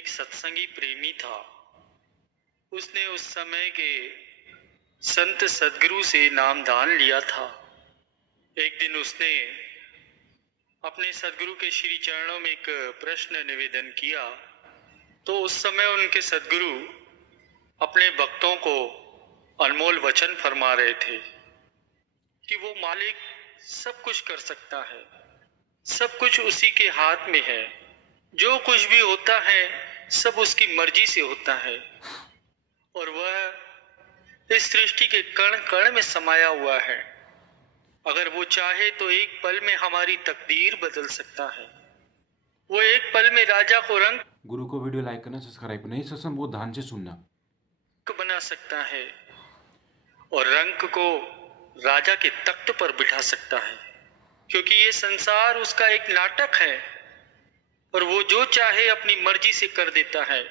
एक सत्संगी प्रेमी था। उसने उस समय के संत सदगुरु से नामदान लिया था। एक दिन उसने अपने सदगुरु के श्री चरणों में एक प्रश्न निवेदन किया, तो उस समय उनके सदगुरु अपने भक्तों को अनमोल वचन फरमा रहे थे कि वो मालिक सब कुछ कर सकता है, सब कुछ उसी के हाथ में है, जो कुछ भी होता है सब उसकी मर्जी से होता है और वह इस सृष्टि के कण कण में समाया हुआ है। अगर वो चाहे तो एक पल में हमारी तकदीर बदल सकता है। वो एक पल में राजा को रंग गुरु को वीडियो लाइक करना, सब्सक्राइब करना, ये सत्संग बहुत ध्यान से सुनना, बना सकता है और रंक को राजा के तख्त पर बिठा सकता है, क्योंकि ये संसार उसका एक नाटक है और वो जो चाहे अपनी मर्जी से कर देता है।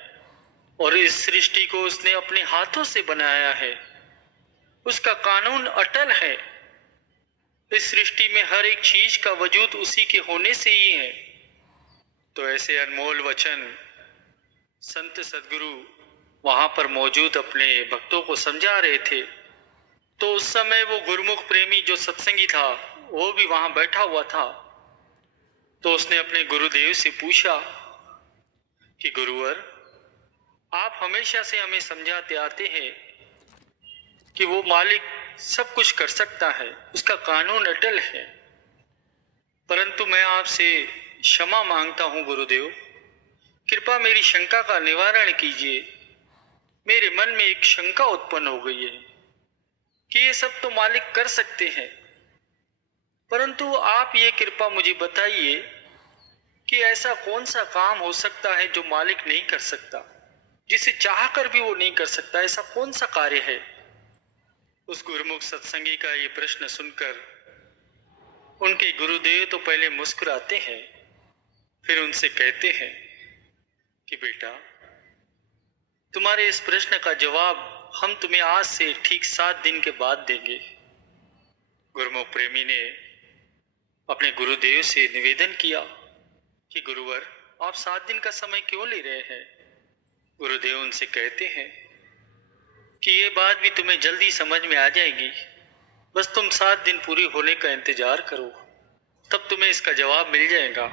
और इस सृष्टि को उसने अपने हाथों से बनाया है, उसका कानून अटल है। इस सृष्टि में हर एक चीज का वजूद उसी के होने से ही है। तो ऐसे अनमोल वचन संत सदगुरु वहां पर मौजूद अपने भक्तों को समझा रहे थे। तो उस समय वो गुरुमुख प्रेमी जो सत्संगी था वो भी वहां बैठा हुआ था। तो उसने अपने गुरुदेव से पूछा कि गुरुवर, आप हमेशा से हमें समझाते आते हैं कि वो मालिक सब कुछ कर सकता है, उसका कानून अटल है, परंतु मैं आपसे क्षमा मांगता हूं गुरुदेव, कृपा मेरी शंका का निवारण कीजिए। मेरे मन में एक शंका उत्पन्न हो गई है कि ये सब तो मालिक कर सकते हैं, परंतु आप ये कृपा मुझे बताइए कि ऐसा कौन सा काम हो सकता है जो मालिक नहीं कर सकता, जिसे चाहकर भी वो नहीं कर सकता। ऐसा कौन सा कार्य है? उस गुरुमुख सत्संगी का ये प्रश्न सुनकर उनके गुरुदेव तो पहले मुस्कुराते हैं, फिर उनसे कहते हैं कि बेटा, तुम्हारे इस प्रश्न का जवाब हम तुम्हें आज से ठीक 7 दिन के बाद देंगे। गुरुमुख प्रेमी ने अपने गुरुदेव से निवेदन किया कि गुरुवर, आप 7 दिन का समय क्यों ले रहे हैं? गुरुदेव उनसे कहते हैं कि ये बात भी तुम्हें जल्दी समझ में आ जाएगी, बस तुम 7 दिन पूरे होने का इंतजार करो, तब तुम्हें इसका जवाब मिल जाएगा।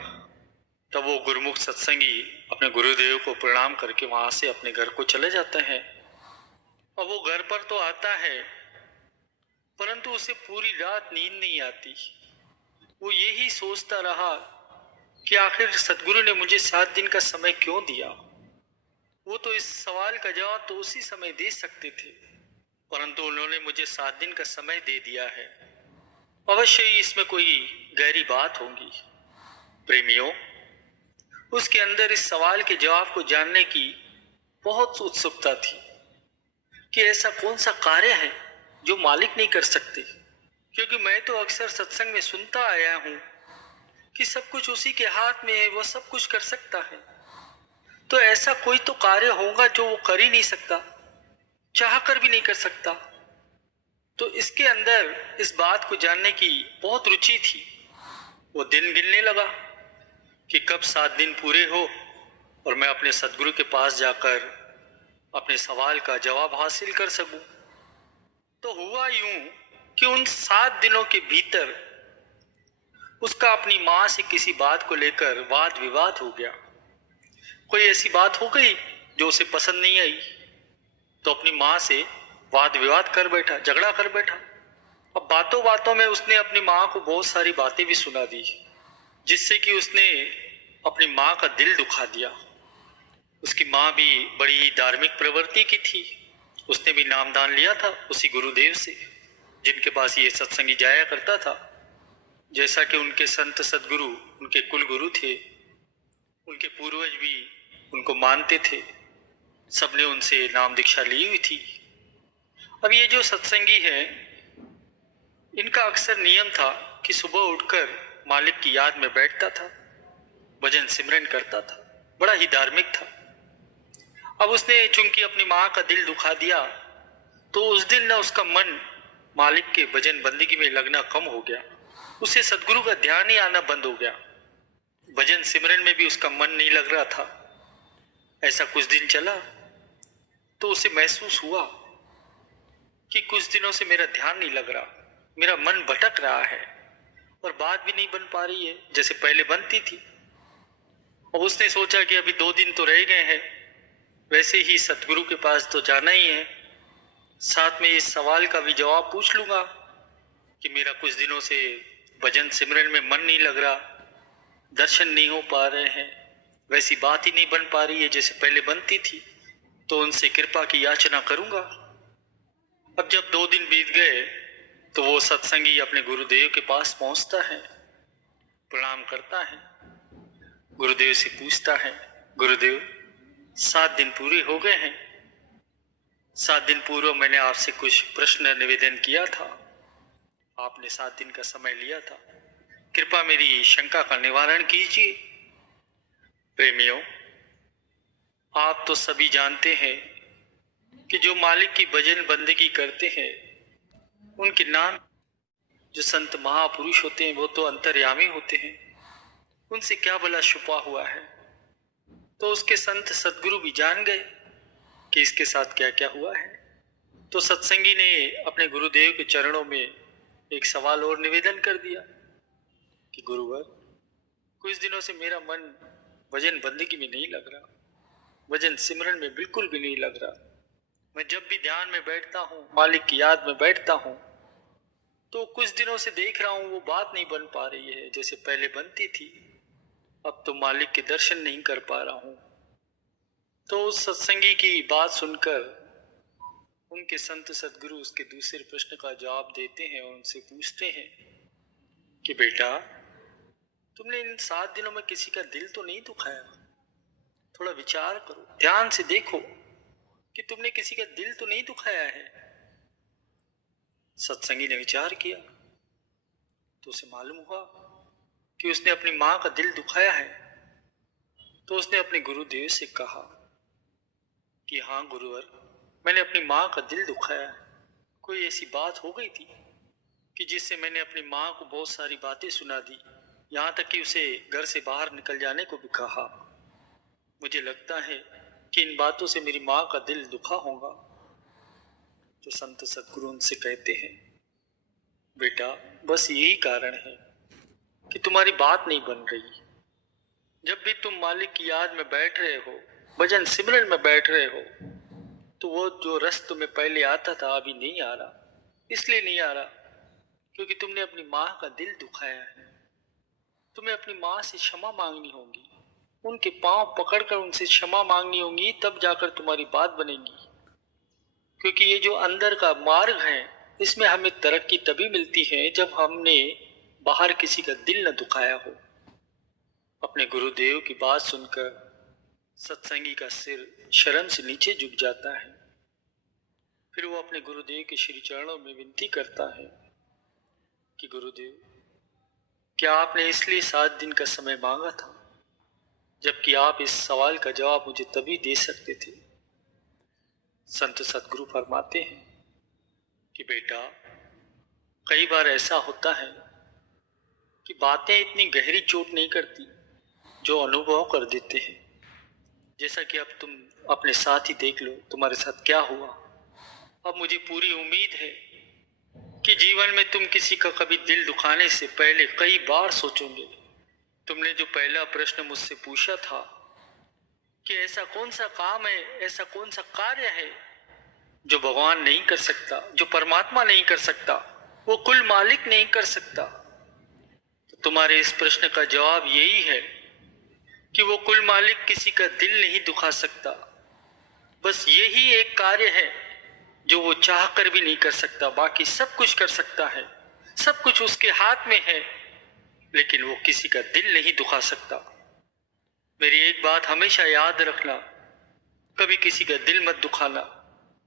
तब वो गुरुमुख सत्संगी अपने गुरुदेव को प्रणाम करके वहां से अपने घर को चले जाते हैं। और वो घर पर तो आता है, परंतु उसे पूरी रात नींद नहीं आती। वो यही सोचता रहा कि आखिर सदगुरु ने मुझे 7 दिन का समय क्यों दिया। वो तो इस सवाल का जवाब तो उसी समय दे सकते थे, परंतु उन्होंने मुझे 7 दिन का समय दे दिया है। अवश्य ही इसमें कोई गहरी बात होगी। प्रेमियों, उसके अंदर इस सवाल के जवाब को जानने की बहुत उत्सुकता थी कि ऐसा कौन सा कार्य है जो मालिक नहीं कर सकते। क्योंकि मैं तो अक्सर सत्संग में सुनता आया हूं कि सब कुछ उसी के हाथ में है, वो सब कुछ कर सकता है। तो ऐसा कोई तो कार्य होगा जो वो कर ही नहीं सकता, चाह कर भी नहीं कर सकता। तो इसके अंदर इस बात को जानने की बहुत रुचि थी। वो दिन गिनने लगा कि कब 7 दिन पूरे हो और मैं अपने सदगुरु के पास जाकर अपने सवाल का जवाब हासिल कर सकूं। तो हुआ यूं कि उन 7 दिनों के भीतर उसका अपनी मां से किसी बात को लेकर वाद विवाद हो गया। कोई ऐसी बात हो गई जो उसे पसंद नहीं आई, तो अपनी मां से वाद विवाद कर बैठा, झगड़ा कर बैठा। अब बातों बातों में उसने अपनी मां को बहुत सारी बातें भी सुना दी, जिससे कि उसने अपनी मां का दिल दुखा दिया। उसकी मां भी बड़ी ही धार्मिक प्रवृत्ति की थी। उसने भी नामदान लिया था उसी गुरुदेव से जिनके पास ये सत्संगी जाया करता था। जैसा कि उनके संत सदगुरु उनके कुल गुरु थे, उनके पूर्वज भी उनको मानते थे, सबने उनसे नाम दीक्षा ली हुई थी। अब ये जो सत्संगी है, इनका अक्सर नियम था कि सुबह उठकर मालिक की याद में बैठता था, भजन सिमरन करता था, बड़ा ही धार्मिक था। अब उसने चूंकि अपनी मां का दिल दुखा दिया, तो उस दिन ना उसका मन मालिक के भजन बंदगी में लगना कम हो गया, उसे सदगुरु का ध्यान ही आना बंद हो गया, भजन सिमरन में भी उसका मन नहीं लग रहा था। ऐसा कुछ दिन चला तो उसे महसूस हुआ कि कुछ दिनों से मेरा ध्यान नहीं लग रहा, मेरा मन भटक रहा है और बात भी नहीं बन पा रही है जैसे पहले बनती थी। अब उसने सोचा कि अभी 2 दिन तो रह गए हैं, वैसे ही सतगुरु के पास तो जाना ही है, साथ में इस सवाल का भी जवाब पूछ लूंगा कि मेरा कुछ दिनों से भजन सिमरन में मन नहीं लग रहा, दर्शन नहीं हो पा रहे हैं, वैसी बात ही नहीं बन पा रही है जैसे पहले बनती थी, तो उनसे कृपा की याचना करूंगा। अब जब 2 दिन बीत गए तो वो सत्संगी अपने गुरुदेव के पास पहुंचता है, प्रणाम करता है, गुरुदेव से पूछता है, गुरुदेव 7 दिन पूरे हो गए हैं, 7 दिन पूर्व मैंने आपसे कुछ प्रश्न निवेदन किया था, आपने 7 दिन का समय लिया था, कृपया मेरी शंका का निवारण कीजिए। प्रेमियों, आप तो सभी जानते हैं कि जो मालिक की भजन बंदगी करते हैं उनके नाम जो संत महापुरुष होते हैं वो तो अंतर्यामी होते हैं, उनसे क्या भला छुपा हुआ है। तो उसके संत सदगुरु भी जान गए कि इसके साथ क्या क्या हुआ है। तो सत्संगी ने अपने गुरुदेव के चरणों में एक सवाल और निवेदन कर दिया कि गुरुवर, कुछ दिनों से मेरा मन भजन बंदगी में नहीं लग रहा, भजन सिमरन में बिल्कुल भी नहीं लग रहा। मैं जब भी ध्यान में बैठता हूँ, मालिक की याद में बैठता हूँ, तो कुछ दिनों से देख रहा हूँ वो बात नहीं बन पा रही है जैसे पहले बनती थी। अब तो मालिक के दर्शन नहीं कर पा रहा हूँ। तो उस सत्संगी की बात सुनकर उनके संत सदगुरु उसके दूसरे प्रश्न का जवाब देते हैं और उनसे पूछते हैं कि बेटा, तुमने इन 7 दिनों में किसी का दिल तो नहीं दुखाया? थोड़ा विचार करो, ध्यान से देखो कि तुमने किसी का दिल तो नहीं दुखाया है। सत्संगी ने विचार किया तो उसे मालूम हुआ कि उसने अपनी मां का दिल दुखाया है। तो उसने अपने गुरुदेव से कहा कि हाँ गुरुवर, मैंने अपनी मां का दिल दुखाया है। कोई ऐसी बात हो गई थी कि जिससे मैंने अपनी मां को बहुत सारी बातें सुना दी, यहाँ तक कि उसे घर से बाहर निकल जाने को भी कहा। मुझे लगता है कि इन बातों से मेरी मां का दिल दुखा होगा। तो संत सदगुरु उनसे कहते हैं, बेटा, बस यही कारण है कि तुम्हारी बात नहीं बन रही। जब भी तुम मालिक की याद में बैठ रहे हो, भजन सिमरन में बैठ रहे हो, तो वो जो रस तुम्हें पहले आता था अभी नहीं आ रहा। इसलिए नहीं आ रहा क्योंकि तुमने अपनी मां का दिल दुखाया है। तुम्हें अपनी मां से क्षमा मांगनी होगी, उनके पांव पकड़कर उनसे क्षमा मांगनी होगी, तब जाकर तुम्हारी बात बनेगी। क्योंकि ये जो अंदर का मार्ग है, इसमें हमें तरक्की तभी मिलती है जब हमने बाहर किसी का दिल न दुखाया हो। अपने गुरुदेव की बात सुनकर सत्संगी का सिर शर्म से नीचे झुक जाता है। फिर वो अपने गुरुदेव के श्री चरणों में विनती करता है कि गुरुदेव, क्या आपने इसलिए 7 दिन का समय मांगा था, जबकि आप इस सवाल का जवाब मुझे तभी दे सकते थे। संत सदगुरु फरमाते हैं कि बेटा, कई बार ऐसा होता है कि बातें इतनी गहरी चोट नहीं करती जो अनुभव कर देते हैं। जैसा कि अब तुम अपने साथ ही देख लो, तुम्हारे साथ क्या हुआ। अब मुझे पूरी उम्मीद है कि जीवन में तुम किसी का कभी दिल दुखाने से पहले कई बार सोचोगे। तुमने जो पहला प्रश्न मुझसे पूछा था कि ऐसा कौन सा काम है, ऐसा कौन सा कार्य है जो भगवान नहीं कर सकता, जो परमात्मा नहीं कर सकता, वो कुल मालिक नहीं कर सकता। तो तुम्हारे इस प्रश्न का जवाब यही है कि वो कुल मालिक किसी का दिल नहीं दुखा सकता। बस यही एक कार्य है जो वो चाह कर भी नहीं कर सकता, बाकी सब कुछ कर सकता है, सब कुछ उसके हाथ में है, लेकिन वो किसी का दिल नहीं दुखा सकता। मेरी एक बात हमेशा याद रखना, कभी किसी का दिल मत दुखाना।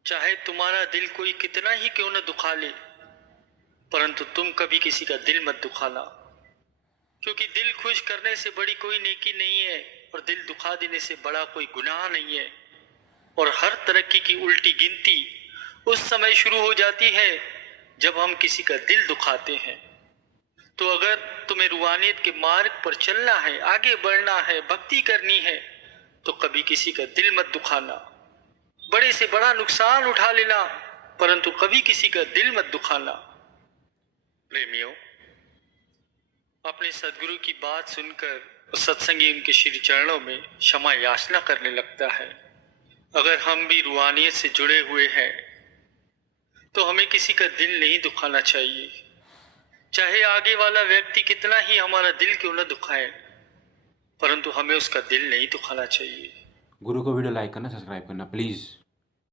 चाहे तुम्हारा दिल कोई कितना ही क्यों न दुखा ले, परंतु तुम कभी किसी का दिल मत दुखाना, क्योंकि दिल खुश करने से बड़ी कोई नेकी नहीं है और दिल दुखा देने से बड़ा कोई गुनाह नहीं है। और हर तरक्की की उल्टी गिनती उस समय शुरू हो जाती है जब हम किसी का दिल दुखाते हैं। तो अगर तुम्हें रूहानियत के मार्ग पर चलना है, आगे बढ़ना है, भक्ति करनी है, तो कभी किसी का दिल मत दुखाना। बड़े से बड़ा नुकसान उठा लेना, परंतु कभी किसी का दिल मत दुखाना। प्रेमियों, अपने सदगुरु की बात सुनकर सत्संगी उनके श्री चरणों में क्षमा याचना करने लगता है। अगर हम भी रूहानियत से जुड़े हुए हैं तो हमें किसी का दिल नहीं दुखाना चाहिए, चाहे आगे वाला व्यक्ति कितना ही हमारा दिल क्यों न दुखाए, परंतु हमें उसका दिल नहीं दुखाना चाहिए। गुरु को वीडियो लाइक करना, सब्सक्राइब करना प्लीज़।